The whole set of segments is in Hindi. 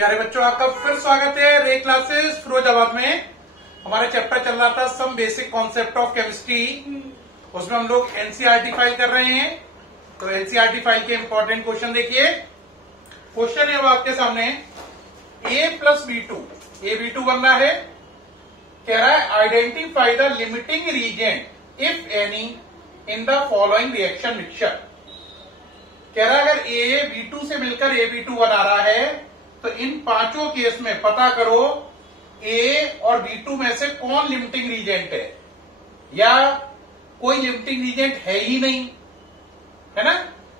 प्यारे बच्चों, आपका फिर स्वागत है रे क्लासेस फिरोजाबाद में। हमारा चैप्टर चल रहा था some basic concept of chemistry. उसमें हम लोग एनसीईआरटी फाइल कर रहे हैं। तो एनसीईआरटी फाइल के इंपॉर्टेंट क्वेश्चन देखिए। क्वेश्चन है वो आपके सामने, A+B2 बनना है। कह रहा है identify the limiting reagent if any in the following reaction mixture. कह रहा है अगर A B2 से मिलकर AB2 बना रहा है तो इन पांचों केस में पता करो A और B2 में से कौन लिमिटिंग रीजेंट है, या कोई लिमिटिंग रीजेंट है ही नहीं, है ना।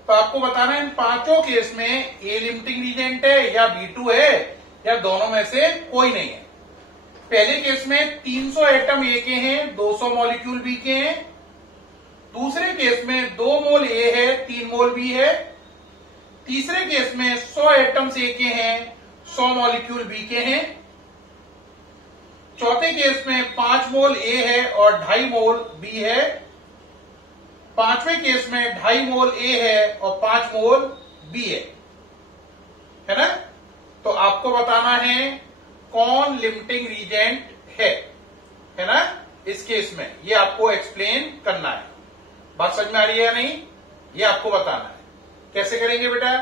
तो आपको बताना है इन पांचों केस में A लिमिटिंग रीजेंट है या B2 है या दोनों में से कोई नहीं है। पहले केस में 300 एटम A के हैं, 200 मॉलिक्यूल B के हैं। दूसरे केस में 2 मोल A है, 3 मोल B है। तीसरे केस में 100 एटम्स A के हैं, 100 मॉलिक्यूल B के हैं। चौथे केस में 5 मोल A है और 2.5 मोल B है। पांचवें केस में 2.5 मोल A है और 5 मोल B है ना। तो आपको बताना है कौन लिमिटिंग रीजेंट है ना। इस केस में ये आपको एक्सप्लेन करना है। बात समझ में आ रही है या नहीं, ये आपको बताना है। कैसे करेंगे बेटा,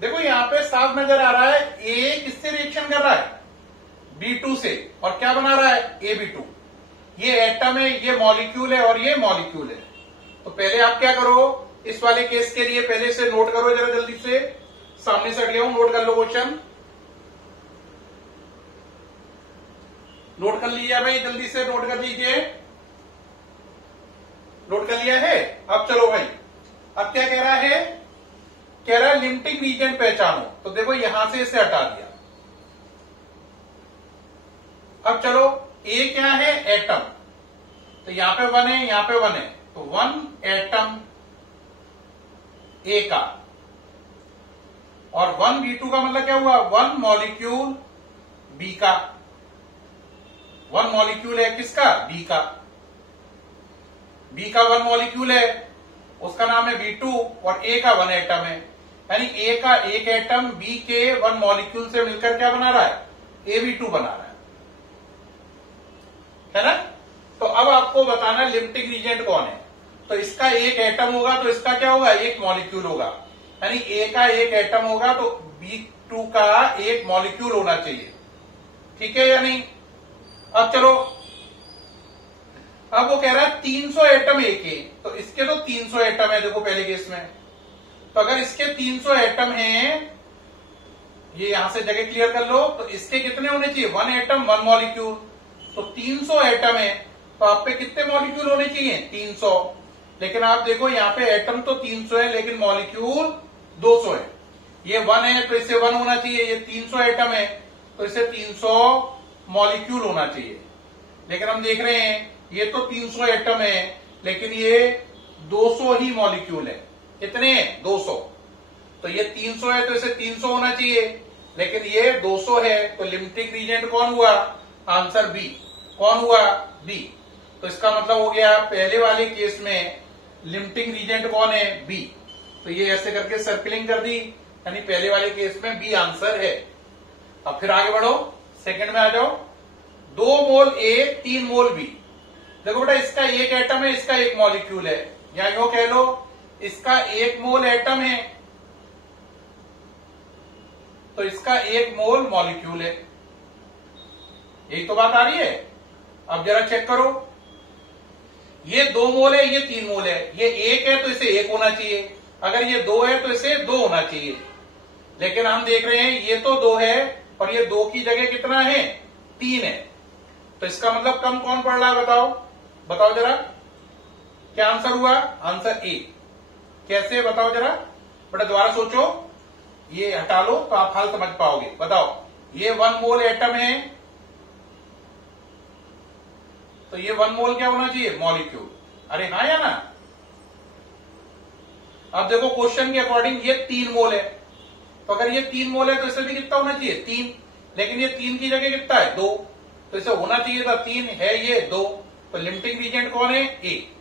देखो यहां पे साफ नजर आ रहा है A किससे रिएक्शन कर रहा है, B2 से, और क्या बना रहा है AB2। ये एटम है, ये मॉलिक्यूल है और ये मॉलिक्यूल है। तो पहले आप क्या करो, इस वाले केस के लिए पहले से नोट करो जरा जल्दी से। सामने से हट गया हूं, नोट कर लो क्वेश्चन। नोट कर लिया भाई, जल्दी से नोट कर लीजिए। नोट कर लिया है। अब चलो भाई, अब क्या कह रहा है, कह रहा है लिमिटिंग रीजेंट पहचानो। तो देखो यहां से इसे हटा दिया। अब चलो A क्या है, एटम। तो यहां पे 1 है, यहां पे 1 है, तो 1 एटम A का। और 1 B2 का मतलब क्या हुआ, 1 मॉलिक्यूल B का। 1 मॉलिक्यूल है किसका, B का। B का 1 मॉलिक्यूल है, उसका नाम है B2, और A का 1 एटम है। यानी A का 1 एटम B के 1 मॉलिक्यूल से मिलकर क्या बना रहा है, AB2 बना रहा है ना। तो अब आपको बताना है लिमिटिंग रीजेंट कौन है। तो इसका 1 एटम होगा तो इसका क्या होगा, 1 मॉलिक्यूल होगा। यानी A का 1 एटम होगा तो B2 का 1 मॉलिक्यूल होना चाहिए। ठीक है या नहीं। अब चलो, अब वो कह रहा है 300 एटम A के, तो इसके तो 300 एटम है देखो पहले केस में। तो अगर इसके 300 एटम हैं, ये यहां से जगह क्लियर कर लो, तो इसके कितने होने चाहिए, 1 एटम 1 मॉलिक्यूल। तो 300 एटम है तो आप पे कितने मॉलिक्यूल होने चाहिए, 300। लेकिन आप देखो यहां पे एटम तो 300 है लेकिन मॉलिक्यूल 200 है। ये 1 है तो इसे 1 होना चाहिए, ये 300 एटम है तो इसे 300 मॉलिक्यूल होना चाहिए। लेकिन हम देख रहे हैं ये तो 300 एटम है लेकिन ये 200 ही मॉलिक्यूल है। कितने हैं, 200। तो ये 300 है तो इसे 300 होना चाहिए, लेकिन ये 200 है। तो लिमिटिंग रीजेंट कौन हुआ, आंसर बी। कौन हुआ, बी। तो इसका मतलब हो गया पहले वाले केस में लिमिटिंग रीजेंट कौन है, बी। तो ये ऐसे करके सर्किलिंग कर दी, यानी पहले वाले केस में बी आंसर है। अब फिर आगे बढ़ो, सेकंड में आ जाओ। 2 मोल ए, 3 मोल बी। देखो बेटा इसका 1 एटम है, इसका 1 मॉलिक्यूल है, या यूं कह लो इसका 1 मोल एटम है तो इसका 1 मोल मॉलिक्यूल है। यही तो बात आ रही है। अब जरा चेक करो, ये 2 मोल है, ये 3 मोल है। ये 1 है तो इसे 1 होना चाहिए, अगर ये 2 है तो इसे 2 होना चाहिए। लेकिन हम देख रहे हैं ये तो 2 है और ये 2 की जगह कितना है, 3 है। तो इसका मतलब कम कौन पड़ रहा है, बताओ जरा। क्या आंसर हुआ, आंसर ए। कैसे बताओ जरा बेटा, दोबारा सोचो। ये हटा लो तो आप हाल समझ पाओगे। बताओ, ये 1 मोल एटम है तो ये 1 मोल क्या होना चाहिए, मॉलिक्यूल। अरे हाँ या ना। अब देखो क्वेश्चन के अकॉर्डिंग ये 3 मोल है, तो अगर ये 3 मोल है तो इसे भी कितना होना चाहिए, 3। लेकिन ये 3 की जगह कितना है, 2। तो इसे होना चाहिए था 3, है ये 2। तो लिमिटिंग रीजेंट कौन है, ए।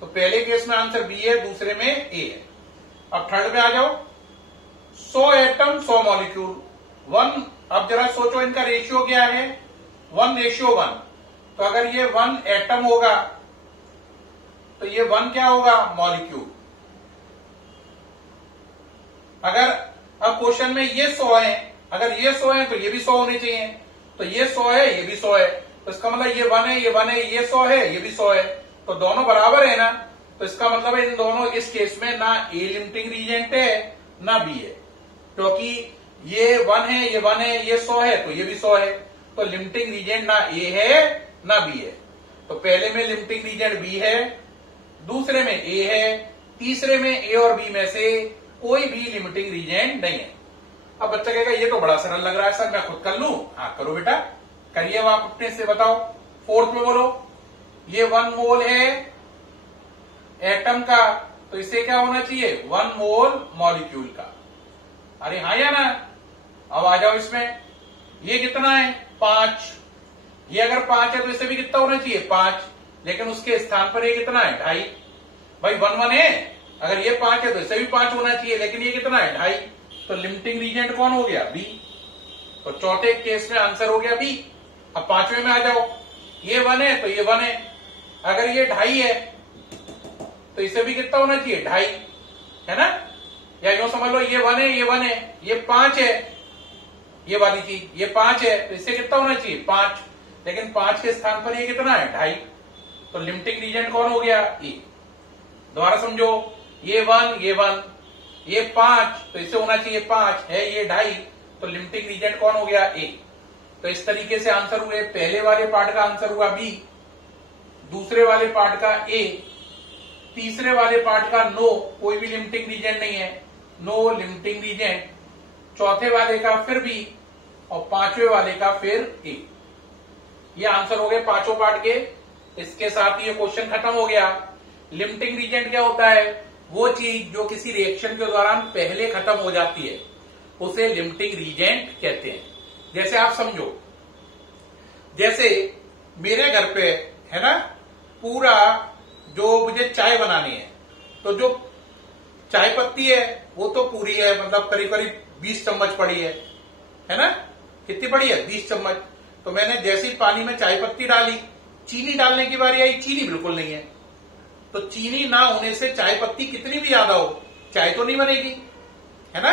तो पहले केस में आंसर बी है, दूसरे में ए है। अब थर्ड में आ जाओ। 100 एटम 100 मॉलिक्यूल, 1 अब जरा सोचो इनका रेशियो क्या है, 1:1। तो अगर ये 1 एटम होगा तो ये 1 क्या होगा, मॉलिक्यूल। अगर अब क्वेश्चन में ये 100 है, अगर ये 100 है तो ये भी 100 होने चाहिए। तो ये 100 है, ये भी 100 है, तो इसका मतलब ये 1 है, ये 1 है, ये 100 है, ये भी 100 है, तो दोनों बराबर है ना। तो इसका मतलब है इन दोनों, इस केस में ना ए लिमिटिंग रीजेंट है ना बी है, क्योंकि ये 1 है, ये 1 है, ये 100 है, तो ये भी 100 है। तो लिमिटिंग रीजेंट ना ए है ना बी है। तो पहले में लिमिटिंग रीजेंट बी है, दूसरे में ए है, तीसरे में ए और बी में से कोई भी लिमिटिंग रीजेंट नहीं है। अब बच्चा कहेगा ये तो बड़ा सरल लग रहा है सर, मैं खुद कर लूं। हाँ करो बेटा, करिए, आप अपने से बताओ। फोर्थ में बोलो, ये 1 मोल है एटम का, तो इसे क्या होना चाहिए, 1 मोल मॉलिक्यूल का। अरे हाँ या ना, अब आ जाओ इसमें। ये कितना है, 5। ये अगर 5 है तो इसे भी कितना होना चाहिए, 5, लेकिन उसके स्थान पर ये कितना है, 2.5। भाई 1 है, अगर ये 5 है तो इसे भी 5 होना चाहिए, लेकिन ये कितना है, 2.5। तो लिमिटिंग रीजेंट कौन हो गया, बी। तो चौथे केस में आंसर हो गया बी। अब पांचवें में आ जाओ, ये 1 है तो ये 1 है, अगर ये 2.5 है तो इसे भी कितना होना चाहिए, 2.5, है ना। या यूं समझ लो, ये 1 है, ये 1 है, ये 5 है, ये वाली चीज, ये 5 है तो इससे कितना होना चाहिए, 5, लेकिन 5 के स्थान पर ये कितना है, 2.5। तो लिमिटिंग रीजेंट कौन हो गया, ई। दोबारा समझो, ये 1, ये 1, ये 5, तो इससे होना चाहिए 5 है, ये 2.5, तो लिमिटिंग रीजेंट कौन हो गया, ए। तो इस तरीके से आंसर हुए, पहले वाले पार्ट का आंसर हुआ बी, दूसरे वाले पार्ट का ए, तीसरे वाले पार्ट का नो, कोई भी लिमिटिंग रीजेंट नहीं है, नो लिमिटिंग रीजेंट, चौथे वाले का फिर बी, और पांचवें वाले का फिर ए। ये आंसर हो गए पांचों पार्ट के। इसके साथ ये क्वेश्चन खत्म हो गया। लिमिटिंग रीजेंट क्या होता है, वो चीज जो किसी रिएक्शन के दौरान पहले खत्म हो जाती है उसे लिमिटिंग रीजेंट कहते हैं। जैसे आप समझो, जैसे मेरे घर पे है ना, पूरा जो मुझे चाय बनानी है, तो जो चाय पत्ती है वो तो पूरी है, मतलब करीब करीब 20 चम्मच पड़ी है ना, कितनी पड़ी है, 20 चम्मच। तो मैंने जैसे ही पानी में चाय पत्ती डाली, चीनी डालने की बारी आई, चीनी बिल्कुल नहीं है। तो चीनी ना होने से चाय पत्ती कितनी भी ज्यादा हो, चाय तो नहीं बनेगी, है ना,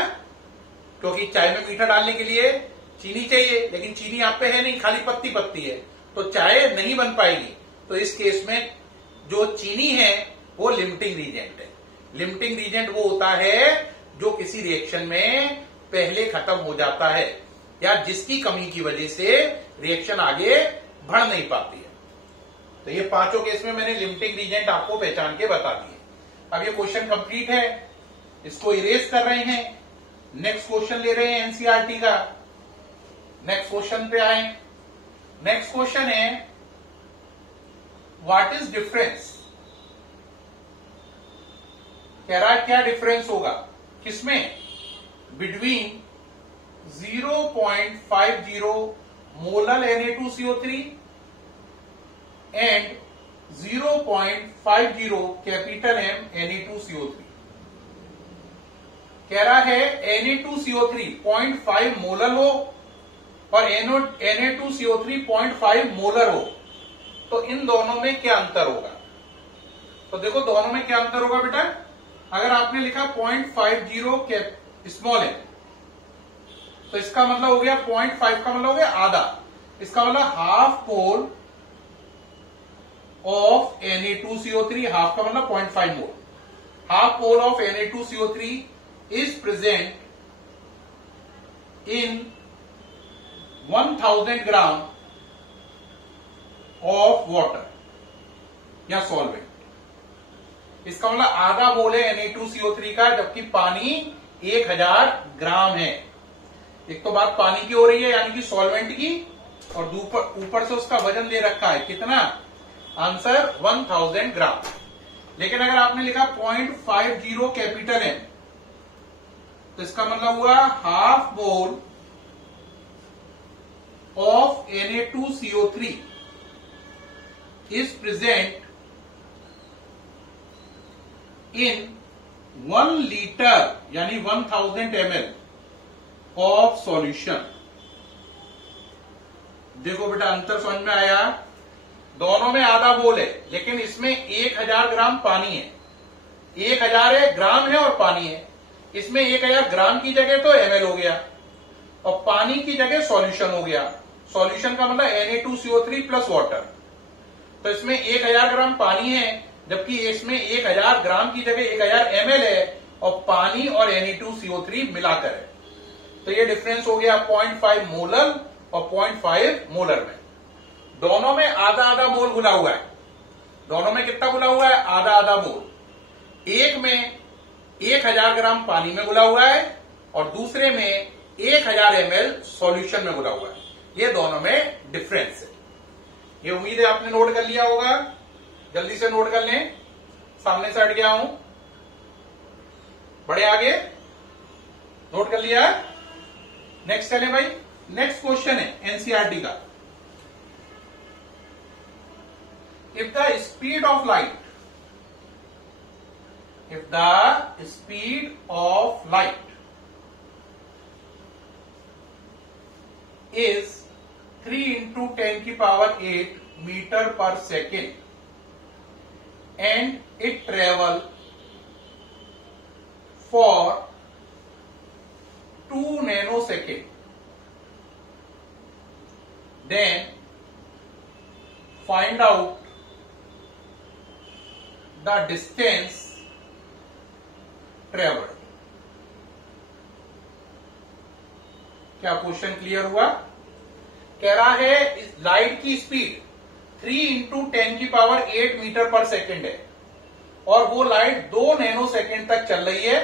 क्योंकि चाय में मीठा डालने के लिए चीनी चाहिए, लेकिन चीनी आप पे है नहीं, खाली पत्ती पत्ती है, तो चाय नहीं बन पाएगी। तो इस केस में जो चीनी है वो लिमिटिंग रीजेंट है। लिमिटिंग रीजेंट वो होता है जो किसी रिएक्शन में पहले खत्म हो जाता है, या जिसकी कमी की वजह से रिएक्शन आगे बढ़ नहीं पाती है। तो ये पांचों केस में मैंने लिमिटिंग रीजेंट आपको पहचान के बता दिए। अब ये क्वेश्चन कंप्लीट है, इसको इरेज कर रहे हैं, नेक्स्ट क्वेश्चन ले रहे हैं एनसीईआरटी का। नेक्स्ट क्वेश्चन पे आए। नेक्स्ट क्वेश्चन है, व्हाट इज डिफरेंस। कह रहा है क्या डिफरेंस होगा, किसमें, between 0.50 molar Na2CO3 and 0.50 capital M Na2CO3। कह रहा है Na2CO3 0.5 मोलर हो और Na2CO3 0.5 मोलर हो, तो इन दोनों में क्या अंतर होगा। तो देखो दोनों में क्या अंतर होगा बेटा, अगर आपने लिखा 0.50 स्मॉल है, तो इसका मतलब हो गया 0.5 का मतलब हो गया आधा, इसका मतलब half mole of Na2CO3, half का मतलब 0.5 mole, half mole of Na2CO3 is present in 1000 gram of water या सॉल्वेंट। इसका मतलब आधा मोल है Na2CO3 का, जबकि पानी 1000 ग्राम है। एक तो बात पानी की हो रही है, यानी कि सॉल्वेंट की, और ऊपर से उसका वजन दे रखा है कितना, आंसर 1000 ग्राम। लेकिन अगर आपने लिखा 0.50 कैपिटल M, तो इसका मतलब हुआ half mole of Na2CO3 is present in 1 litre यानी 1000 ml ऑफ सॉल्यूशन। देखो बेटा अंतर समझ में आया। दोनों में आधा मोल है, लेकिन इसमें 1000 ग्राम पानी है। 1000 है, ग्राम है और पानी है। इसमें 1000 ग्राम की जगह तो ml हो गया और पानी की जगह सॉल्यूशन हो गया। सॉल्यूशन का मतलब Na2CO3 प्लस वाटर। तो इसमें 1000 ग्राम पानी है, जबकि इसमें 1000 ग्राम की जगह 1000 ml है और पानी और Na2CO3 मिलाकर है। तो ये डिफरेंस हो गया 0.5 मोलर और 0.5 मोलर में। दोनों में आधा आधा मोल घुला हुआ है। दोनों में कितना घुला हुआ है? आधा आधा मोल। एक में 1000 ग्राम पानी में घुला हुआ है और दूसरे में 1000 ml सॉल्यूशन में घुला हुआ है। ये दोनों में डिफरेंस है। ये उम्मीद है आपने नोट कर लिया होगा। जल्दी से नोट कर लें। सामने से हट गया हूं, बड़े आगे नोट कर लिया। नेक्स्ट चले भाई। नेक्स्ट क्वेश्चन है एनसीईआरटी का। If the speed of light is 3 into 10 की पावर 8 मीटर पर second and it travel for 2 nanosecond, then find out the distance traveled। क्या क्वेश्चन क्लियर हुआ? कह रहा है इस लाइट की स्पीड 3 into 10 की पावर 8 मीटर पर सेकेंड है और वो लाइट 2 नैनो सेकेंड तक चल रही है।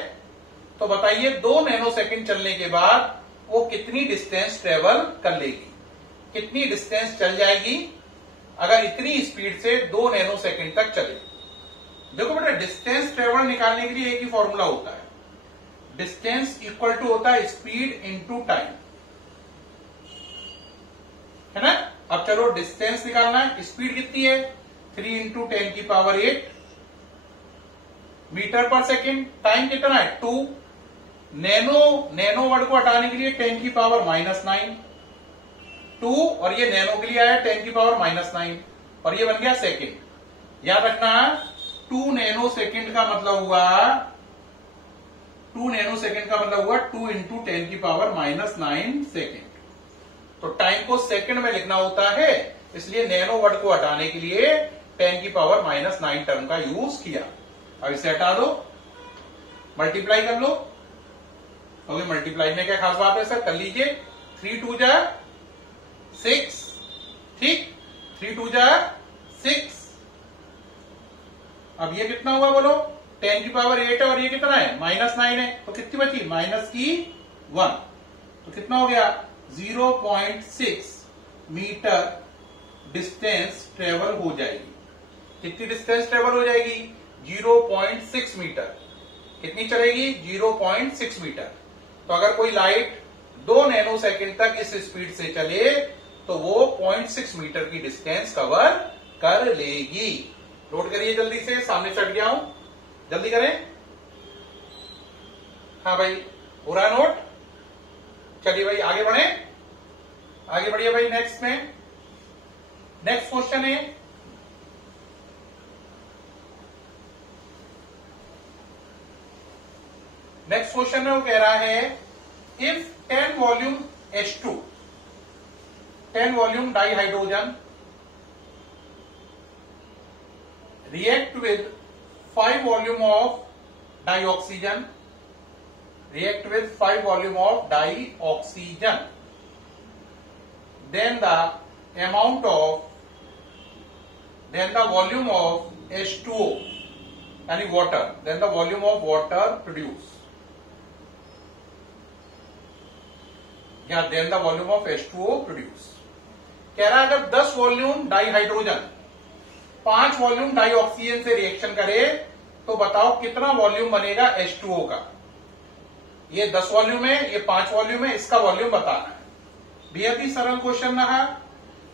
तो बताइए 2 नैनो सेकेंड चलने के बाद वो कितनी डिस्टेंस ट्रेवल कर लेगी, कितनी डिस्टेंस चल जाएगी अगर इतनी स्पीड से 2 नैनो सेकेंड तक चले। देखो बेटा डिस्टेंस ट्रेवल निकालने के लिए एक ही फॉर्मूला होता है, डिस्टेंस इक्वल टू होता है स्पीड इनटू टाइम, है ना। अब चलो डिस्टेंस निकालना है। स्पीड कितनी है? 3 into 10 की पावर 8 मीटर पर सेकेंड। टाइम कितना है? 2। नैनो वर्ड को हटाने के लिए 10 की पावर -9 2 और ये नैनो के लिए आया 10 की पावर -9 और ये बन गया सेकेंड। याद रखना 2 नैनो सेकेंड का मतलब हुआ 2 नैनो सेकेंड का मतलब हुआ 2 into 10 की पावर -9 सेकेंड। तो टाइम को सेकंड में लिखना होता है, इसलिए नैनो वर्ड को हटाने के लिए 10 की पावर -9 टर्म का यूज किया। अब इसे हटा दो, मल्टीप्लाई कर लो। ओके, मल्टीप्लाई में क्या खास बात है सर? कर लीजिए। 3 2 जा 6, ठीक, 3 2 जा 6। अब ये कितना हुआ बोलो? 10 की पावर 8 है और ये कितना है? -9 है। तो कितनी बची? -1। तो कितना हो गया? 0.6 मीटर डिस्टेंस ट्रेवल हो जाएगी। कितनी डिस्टेंस ट्रेवल हो जाएगी? 0.6 मीटर। कितनी चलेगी? 0.6 मीटर। तो अगर कोई लाइट 2 नैनो सेकेंड तक इस स्पीड से चले तो वो 0.6 मीटर की डिस्टेंस कवर कर लेगी। नोट करिए जल्दी से, सामने चढ़ गया हूं, जल्दी करें। हाँ भाई, हो रहा है नोट? चलिए भाई आगे बढ़े, आगे बढ़िए भाई। नेक्स्ट में नेक्स्ट क्वेश्चन है नेक्स्ट क्वेश्चन में वो कह रहा है if 10 volume H2 10 volume dihydrogen react with 5 volume of dioxygen, react with 5 volume of dioxygen, then the volume of H2O यानी water, then the volume of water produce, या then the volume of H2O produce। कह रहा है अगर 10 वॉल्यूम डाइहाइड्रोजन 5 वॉल्यूम डाइऑक्सीजन से रिएक्शन करे तो बताओ कितना वॉल्यूम बनेगा H2O का। ये 10 वॉल्यूम है, ये 5 वॉल्यूम है, इसका वॉल्यूम बताना है। बेहद ही सरल क्वेश्चन रहा।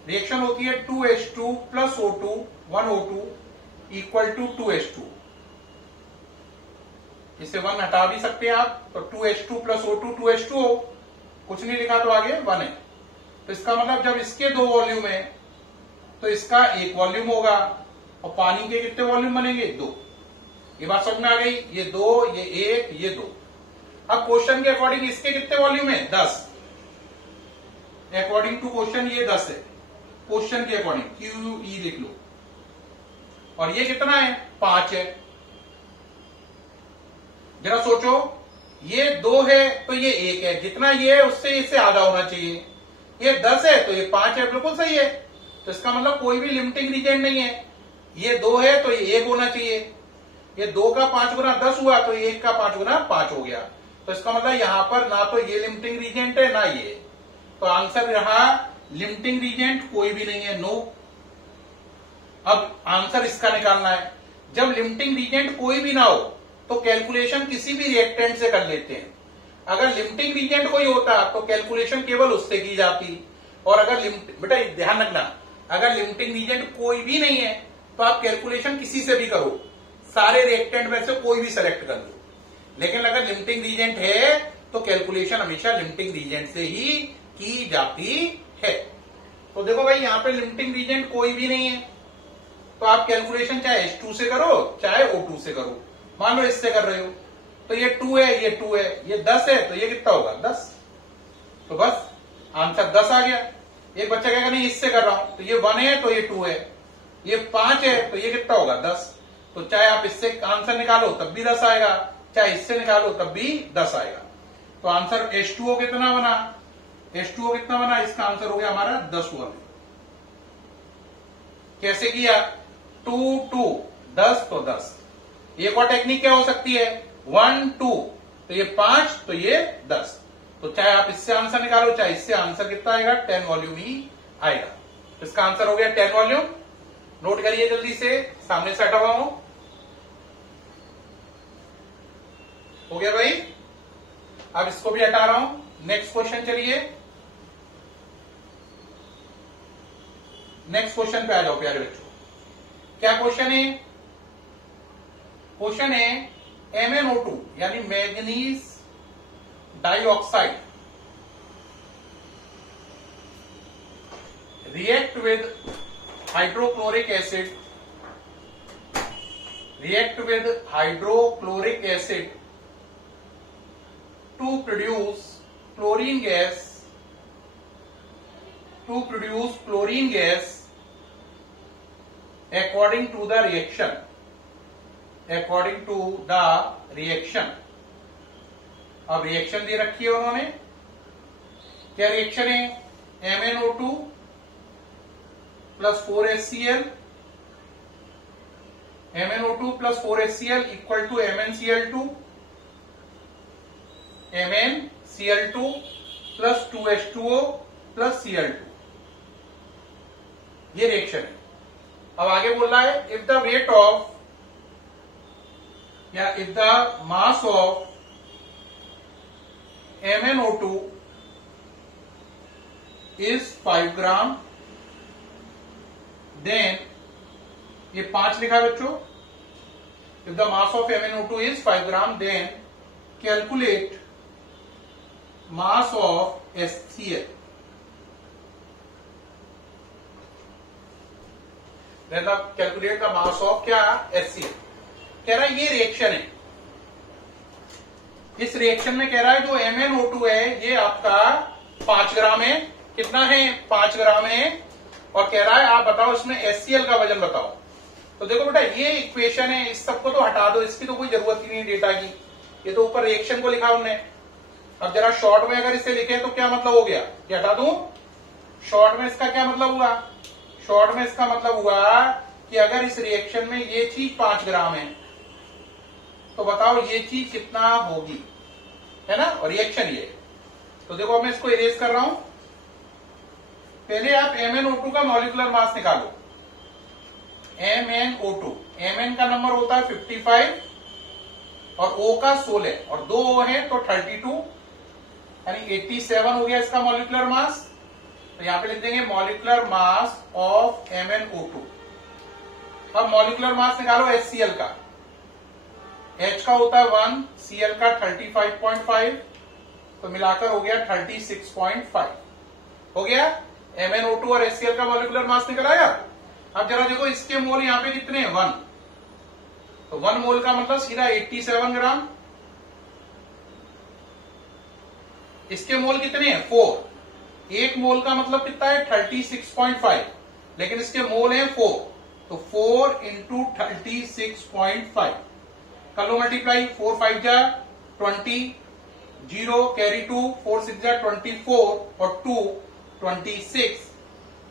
रिएक्शन होती है 2H2 plus O2 1O2 equal to 2H2। इसे 1 हटा भी सकते हैं आप, तो 2H2 प्लस O2 2H2O, कुछ नहीं लिखा तो आगे 1 है। तो इसका मतलब जब इसके 2 वॉल्यूम है तो इसका 1 वॉल्यूम होगा, और पानी के कितने वॉल्यूम बनेंगे? 2। ये बात समझ में आ गई? ये 2, ये 1, ये 2। अब क्वेश्चन के अकॉर्डिंग इसके कितने वॉल्यूम है? 10। अकॉर्डिंग टू क्वेश्चन ये 10 है, क्वेश्चन के अकॉर्डिंग QE लिख लो। और ये कितना है? 5 है। जरा सोचो, ये 2 है तो ये 1 है, जितना ये है उससे इससे आधा होना चाहिए। ये 10 है तो ये 5 है, बिल्कुल सही है। तो इसका मतलब कोई भी लिमिटिंग रीजेंट नहीं है। ये 2 है तो ये 1 होना चाहिए। ये 2 का 5 गुना 10 हुआ तो ये 1 का 5 गुना 5 हो गया। तो इसका मतलब यहां पर ना तो ये लिमिटिंग रीजेंट है ना ये, तो आंसर रहा लिमिटिंग रीजेंट कोई भी नहीं है, नो। अब आंसर इसका निकालना है। जब लिमिटिंग रीजेंट कोई भी ना हो तो कैलकुलेशन किसी भी रिएक्टेंट से कर लेते हैं। अगर लिमिटिंग रीजेंट कोई होता तो कैलकुलेशन केवल उससे की जाती। और अगर बेटा ध्यान रखना, अगर लिमिटिंग रीजेंट कोई भी नहीं है तो आप कैलकुलेशन किसी से भी करो, सारे रिएक्टेंट में से कोई भी सेलेक्ट कर लो। लेकिन अगर लिमिटिंग रीजेंट है तो कैलकुलेशन हमेशा लिमिटिंग रीजेंट से ही की जाती है। तो देखो भाई, यहां पे लिमिटिंग रीजेंट कोई भी नहीं है, तो आप कैलकुलेशन चाहे H2 से करो चाहे O2 से करो। मान लो इससे कर रहे हो तो ये 2 है, ये 2 है, ये 10 है, तो ये कितना होगा? 10। तो बस आंसर 10 आ गया। एक बच्चा कहेगा नहीं इससे कर रहा हूं, तो ये 1 है तो ये 2 है, ये 5 है तो ये कितना होगा? 10। तो चाहे आप इससे आंसर निकालो तब भी 10 आएगा, चाहे इससे निकालो तब भी 10 आएगा। तो आंसर H2O कितना बना? H2O कितना बना? इसका आंसर हो गया हमारा 10 वॉल्यूम। कैसे किया? 2 2 10 तो 10। एक और टेक्निक क्या हो सकती है? 1 2 तो ये 5 तो ये 10। तो चाहे आप इससे आंसर निकालो चाहे इससे, आंसर कितना आएगा? 10 वॉल्यूम ही आएगा। तो इसका आंसर हो गया 10 वॉल्यूम। नोट करिए जल्दी से, सामने से हटा हुआ हो गया भाई। अब इसको भी हटा रहा हूं। नेक्स्ट क्वेश्चन चलिए, नेक्स्ट क्वेश्चन पे आ जाओ प्यारे बच्चों। क्या क्वेश्चन है? क्वेश्चन है MnO2 यानी manganese dioxide react with hydrochloric acid to produce chlorine gas according to the reaction। अब रिएक्शन दे रखी है उन्होंने। क्या रिएक्शन है? MnO2 plus 4HCl, MnO2 plus 4HCl equal to MnCl2 plus 2H2O plus Cl2। ये रिएक्शन है। अब आगे बोल रहा है इफ द वेट ऑफ या if the mass of MnO2 is 5 gram, then ये 5 लिखा है बच्चों। If the mass of MnO2 is 5 gram, then calculate mass of HCl। Then calculate the mass of क्या? HCl। कह रहा है ये रिएक्शन है। इस रिएक्शन में कह रहा है जो MnO2 है ये आपका 5 ग्राम है। कितना है? 5 ग्राम है। और कह रहा है आप बताओ इसमें HCl का वजन बताओ। तो देखो बेटा ये इक्वेशन है, इस सबको तो हटा दो, इसकी तो कोई जरूरत ही नहीं डेटा की। ये तो ऊपर रिएक्शन को लिखा उन्होंने। अब जरा शॉर्ट में अगर इसे लिखे तो क्या मतलब हो गया? ये हटा दूं? शॉर्ट में इसका क्या मतलब हुआ? शॉर्ट में इसका मतलब हुआ कि अगर इस रिएक्शन में ये चीज 5 ग्राम है तो बताओ ये चीज कितना होगी, है ना? और रिएक्शन ये। तो देखो मैं इसको इरेज कर रहा हूं। पहले आप MnO2 का मॉलिक्यूलर मास निकालो। MnO2, Mn का नंबर होता है 55 और O का 16 और 2 O है तो 32 यानी 87 हो गया इसका मॉलिक्यूलर मास। तो यहां पे लिख देंगे मॉलिक्यूलर मास ऑफ MnO2। अब मॉलिक्यूलर मास निकालो HCl का। H का होता है 1, Cl का 35.5, तो मिलाकर हो गया 36.5। हो गया। MnO2 और HCl का मॉलिक्यूलर मास निकल आया। अब जरा देखो इसके मोल यहां पे कितने हैं, 1। तो 1 मोल का मतलब सीधा 87 ग्राम। इसके मोल कितने हैं, 4। 1 मोल का मतलब कितना है, 36.5, लेकिन इसके मोल हैं 4। तो 4 इंटू 36.5 कर लो मल्टीप्लाई। 4 5 जा 20, 0 कैरी 2, 4 6 जा 24 और 2 26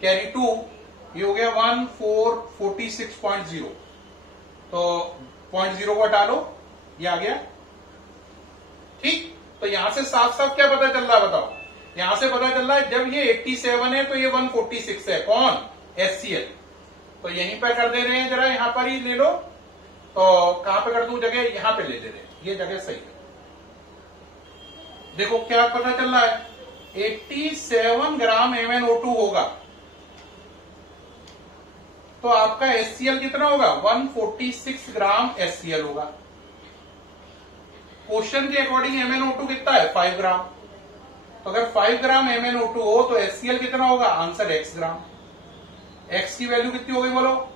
कैरी 2, ये हो गया 1446.0। तो 0.0 को हटा लो, ये आ गया। ठीक, तो यहां से साफ साफ क्या पता चल रहा है बताओ। यहां से पता चल रहा है जब ये 87 है तो ये 146 है, कौन, HCl। तो यहीं पर कर दे रहे हैं, जरा यहां पर ही ले लो। तो कहां पे कर दूं जगह, यहां पे ले दे रहे हैं, ये जगह सही है। देखो क्या पता चल रहा है, 87 ग्राम MnO2 होगा, तो आपका HCl कितना होगा, 146 ग्राम HCl होगा। क्वेश्चन के अकॉर्डिंग MnO2 कितना है, 5 ग्राम। तो अगर 5 ग्राम MnO2 हो तो HCl कितना होगा, आंसर x ग्राम। x की वैल्यू कितनी होगी बोलो,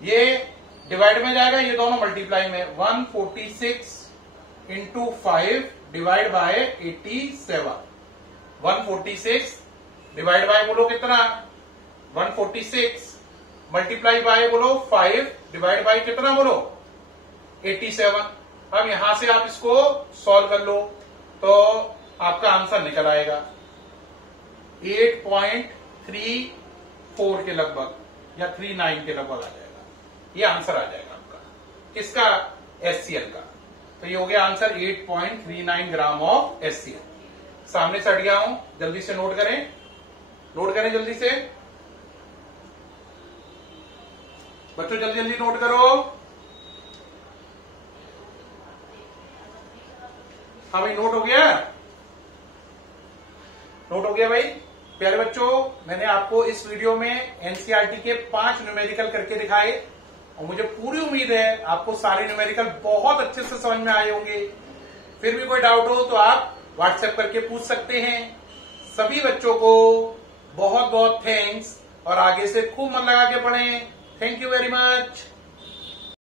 ये डिवाइड में जाएगा, ये दोनों मल्टीप्लाई में। 146 into 5 divide by 87। 146 divide by बोलो कितना, 146 मल्टीप्लाई बाय बोलो 5 डिवाइड बाय कितना बोलो, 87। अब यहां से आप इसको सॉल्व कर लो तो आपका आंसर निकल आएगा 8.34 के लगभग या 39 के लगभग आ जाएगा। ये आंसर आ जाएगा आपका किसका, HCl का। तो ये हो गया आंसर 8.39 ग्राम ऑफ HCl। सामने से हट गया हूं, जल्दी से नोट करें, नोट करें जल्दी से बच्चों, जल्दी जल्दी नोट करो। हाँ भाई, नोट हो गया, नोट हो गया भाई। प्यारे बच्चों, मैंने आपको इस वीडियो में एनसीईआरटी के 5 न्यूमेरिकल करके दिखाए और मुझे पूरी उम्मीद है आपको सारे न्यूमेरिकल बहुत अच्छे से समझ में आए होंगे। फिर भी कोई डाउट हो तो आप व्हाट्सएप करके पूछ सकते हैं। सभी बच्चों को बहुत बहुत थैंक्स और आगे से खूब मन लगा के पढ़ें। Thank you very much.